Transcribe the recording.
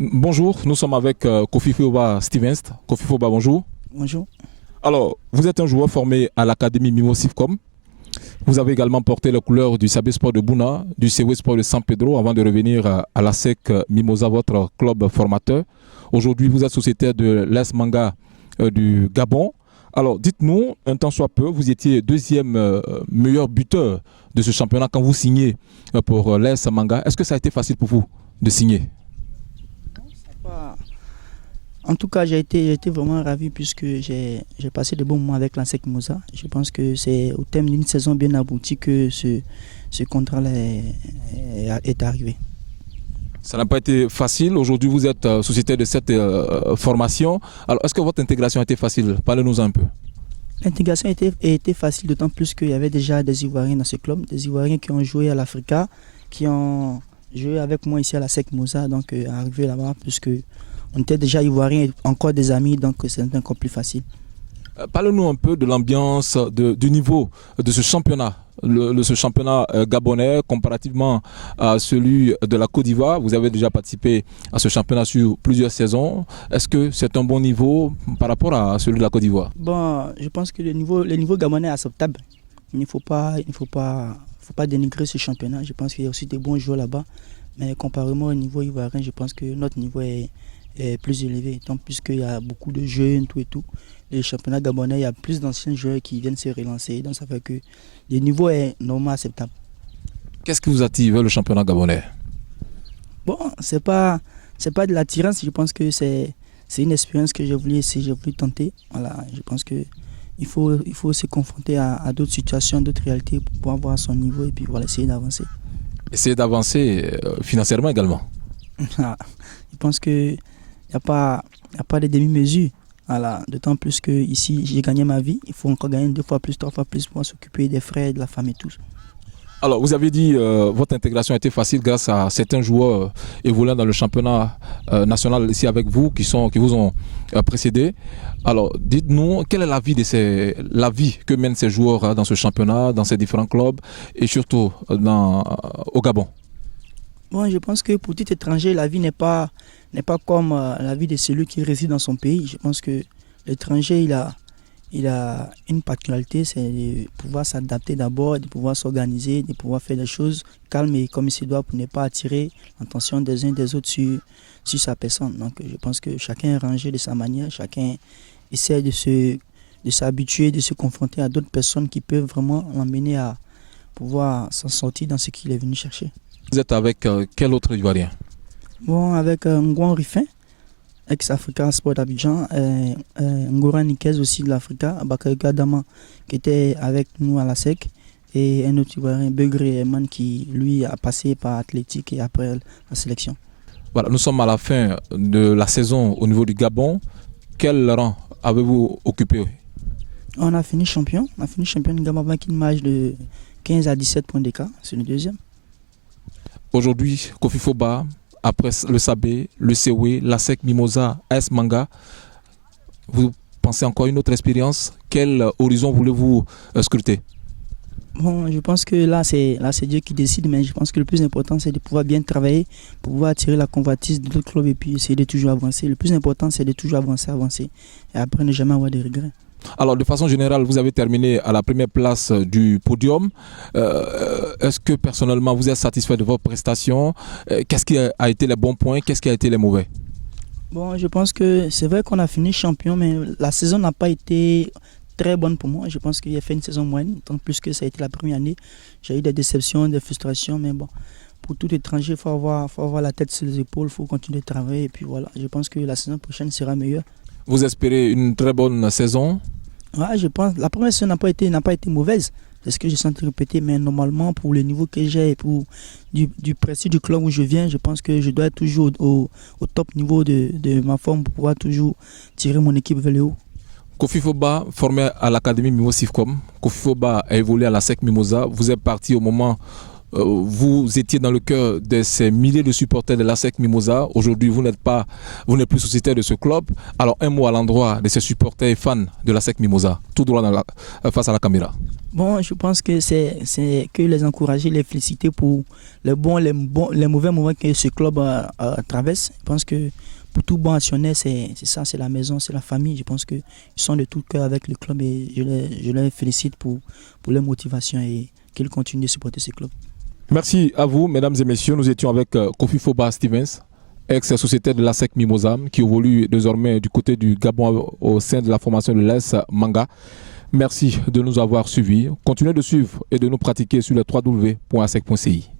Bonjour, nous sommes avec Kofi Foba Stevens. Kofi Foba, bonjour. Bonjour. Alors, vous êtes un joueur formé à l'Académie Mimo Sifcom. Vous avez également porté les couleurs du Sabé Sport de Bouna, du CW Sport de San Pedro avant de revenir à la SEC Mimosa, votre club formateur. Aujourd'hui, vous êtes sociétaire de l'AS Manga du Gabon. Alors, dites-nous, un temps soit peu, vous étiez deuxième meilleur buteur de ce championnat quand vous signez pour l'AS Manga. Est-ce que ça a été facile pour vous de signer? En tout cas, j'ai été vraiment ravi puisque j'ai passé de bons moments avec l'ASEC Mimosa. Je pense que c'est au terme d'une saison bien aboutie que ce contrat-là est arrivé. Ça n'a pas été facile. Aujourd'hui, vous êtes sociétaire de cette formation. Alors, est-ce que votre intégration a été facile? Parlez-nous un peu. L'intégration a été facile, d'autant plus qu'il y avait déjà des Ivoiriens dans ce club, des Ivoiriens qui ont joué à l'Africa, qui ont joué avec moi ici à l'ASEC Mimosa, donc arrivé là-bas, puisque on était déjà Ivoiriens et encore des amis, donc c'est encore plus facile. Parlez-nous un peu de l'ambiance, du niveau de ce championnat. Ce championnat gabonais comparativement à celui de la Côte d'Ivoire. Vous avez déjà participé à ce championnat sur plusieurs saisons. Est-ce que c'est un bon niveau par rapport à celui de la Côte d'Ivoire? Bon, je pense que le niveau gabonais est acceptable. Il ne faut pas dénigrer ce championnat. Je pense qu'il y a aussi des bons joueurs là-bas. Mais comparément au niveau ivoirien, je pense que notre niveau est plus élevé. Tant plus qu'il y a beaucoup de jeunes, tout et tout. Le championnat gabonais, il y a plus d'anciens joueurs qui viennent se relancer. Donc ça fait que le niveau est normalement acceptable. Qu'est-ce qui vous attire vers le championnat gabonais? Bon, c'est pas de l'attirance. Je pense que c'est une expérience que j'ai voulu essayer, j'ai voulu tenter. Voilà, je pense que il faut se confronter à d'autres situations, d'autres réalités pour pouvoir voir son niveau et puis voilà, essayer d'avancer. Essayer d'avancer financièrement également. Je pense qu'il n'y a pas de demi-mesure. Voilà. D'autant plus que ici j'ai gagné ma vie. Il faut encore gagner 2 fois plus, 3 fois plus pour s'occuper des frais, de la femme et tout. Alors, vous avez dit votre intégration a été facile grâce à certains joueurs évoluant dans le championnat national ici avec vous, qui vous ont précédé. Alors, dites-nous, quelle est la vie que mènent ces joueurs dans ce championnat, dans ces différents clubs et surtout au Gabon? Bon, je pense que pour tout étranger, la vie n'est pas comme la vie de celui qui réside dans son pays. Je pense que l'étranger, il a une particularité, c'est de pouvoir s'adapter d'abord, de pouvoir s'organiser, de pouvoir faire des choses calmes et comme il se doit pour ne pas attirer l'attention des uns des autres sur sa personne. Donc je pense que chacun est rangé de sa manière, chacun essaie de s'habituer, de se confronter à d'autres personnes qui peuvent vraiment l'emmener à pouvoir s'en sortir dans ce qu'il est venu chercher. Vous êtes avec quel autre Ivoirien? Bon, avec Ngouan Rifin, ex-Africa Sport d'Abidjan, Ngora Nikez aussi de l'Africa, Bakayuka Dama qui était avec nous à la SEC et un autre Ivoirien, Begré Eman qui lui a passé par Athlétique et après la sélection. Voilà, nous sommes à la fin de la saison au niveau du Gabon. Quel rang avez-vous occupé? On a fini champion du Gabon avec une marge de 15 à 17 points d'écart, c'est le deuxième. Aujourd'hui, Kofi Foba, après le Sabé, le CW, l'ASEC Mimosa, AS Manga, vous pensez encore à une autre expérience? Quel horizon voulez-vous scruter? Bon, je pense que là c'est Dieu qui décide, mais je pense que le plus important c'est de pouvoir bien travailler pour pouvoir attirer la convoitise de d'autres clubs et puis essayer de toujours avancer. Le plus important c'est de toujours avancer et après ne jamais avoir de regrets. Alors, de façon générale, vous avez terminé à la première place du podium. Est-ce que personnellement, vous êtes satisfait de vos prestations? Qu'est-ce qui a été les bons points? Qu'est-ce qui a été les mauvais? Bon, je pense que c'est vrai qu'on a fini champion, mais la saison n'a pas été très bonne pour moi. Je pense qu'il a fait une saison moyenne, tant plus que ça a été la première année. J'ai eu des déceptions, des frustrations, mais bon, pour tout étranger, il faut avoir la tête sur les épaules, il faut continuer de travailler. Et puis voilà, je pense que la saison prochaine sera meilleure. Vous espérez une très bonne saison? Ouais, je pense. La première saison n'a pas été mauvaise. C'est ce que j'ai senti répéter. Mais normalement, pour le niveau que j'ai et pour du prestige du club où je viens, je pense que je dois être toujours au top niveau de ma forme pour pouvoir toujours tirer mon équipe vers le haut. Kofi Foba, formé à l'Académie Mimo Sifcom. Kofi Foba a évolué à la SEC Mimosa. Vous êtes parti au moment vous étiez dans le cœur de ces milliers de supporters de l'ASEC Mimosa. Aujourd'hui, vous n'êtes plus sociétaire de ce club. Alors, un mot à l'endroit de ces supporters et fans de l'ASEC Mimosa, tout droit face à la caméra. Bon, je pense que c'est que les encourager, les féliciter pour les mauvais moments que ce club traverse. Je pense que pour tout bon actionnaire, c'est ça, c'est la maison, c'est la famille. Je pense qu'ils sont de tout cœur avec le club et je les félicite pour leur motivation et qu'ils continuent de supporter ce club. Merci à vous, mesdames et messieurs. Nous étions avec Kofi Foba Stevens, ex-sociétaire de l'ASEC Mimosa, qui évolue désormais du côté du Gabon au sein de la formation de l'AS Manga. Merci de nous avoir suivis. Continuez de suivre et de nous pratiquer sur le www.asec.ci.